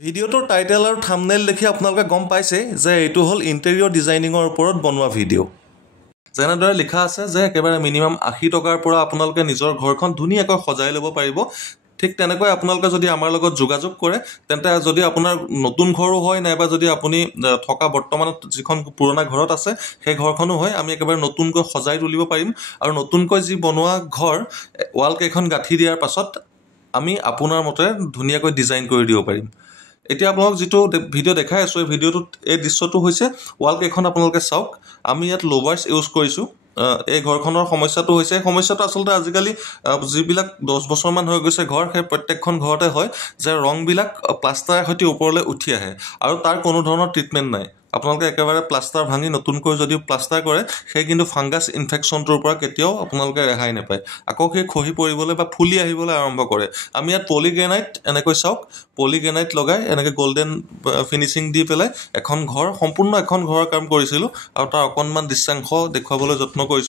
ভিডিঅ'টোৰ টাইটেল আৰু থাম্বনেইল দেখি আপোনালোকে গম পাইছে যে এইটো হ'ল ইণ্টেৰিয়ৰ ডিজাইনিঙৰ ওপৰত বনোৱা ভিডিঅ'। যেনেদৰে লিখা আছে যে একেবাৰে মিনিমাম 80 টকাৰ পৰা আপোনালোকে নিজৰ ঘৰখন ধুনীয়াকৈ সজাই ল'ব পাৰিব। ঠিক তেনেকৈ আপোনালোকে যদি আমাৰ লগত যোগাযোগ কৰে তেন্তে যদি আপোনাৰ নতুন ঘৰো হয় নাইবা যদি আপুনি থকা বৰ্তমানত যিখন পুৰণা ঘৰত আছে সেই ঘৰখনো হয় আমি একেবাৰে নতুনকৈ সজাই তুলিব পাৰিম আৰু নতুনকৈ যি বনোৱা ঘৰ ৱাল কেইখন গাঁঠি দিয়াৰ পাছত আমি আপোনাৰ মতে ধুনীয়াকৈ ডিজাইন কৰি দিব পাৰিম। এতিয়া আপোনালোক যিটো ভিডিঅ' দেখাই আছোঁ এই ভিডিঅ'টোত এই দৃশ্যটো হৈছে ৱাল কেইখন আপোনালোকে চাওক। আমি ইয়াত লোভাৰ্ছ ইউজ কৰিছোঁ। এই ঘৰখনৰ সমস্যাটো হৈছে সমস্যাটো আচলতে আজিকালি যিবিলাক 10 বছৰমান হৈ গৈছে ঘৰ সেই প্ৰত্যেকখন ঘৰতে হয় যে ৰংবিলাক প্লাষ্টাৰৰ সৈতে ওপৰলৈ উঠি আহে আৰু তাৰ কোনো ধৰণৰ ট্ৰিটমেণ্ট নাই। আপোনালোকে একেবাৰে প্লাষ্টাৰ ভাঙি নতুনকৈ যদি প্লাষ্টাৰ কৰে সেই কিন্তু ফাংগাছ ইনফেকশ্যনটোৰ পৰা কেতিয়াও আপোনালোকে ৰেহাই নাপায়। আকৌ সেই খহি পৰিবলৈ বা ফুলি আহিবলৈ আৰম্ভ কৰে। আমি ইয়াত পলিগ্ৰেনাইট এনেকৈ চাওক পলিগ্ৰেনাইট লগাই এনেকৈ গল্ডেন ফিনিচিং দি পেলাই এখন ঘৰ সম্পূৰ্ণ এখন ঘৰৰ কাম কৰিছিলোঁ আৰু তাৰ অকণমান দৃশ্যাংশ দেখুৱাবলৈ যত্ন কৰিছোঁ।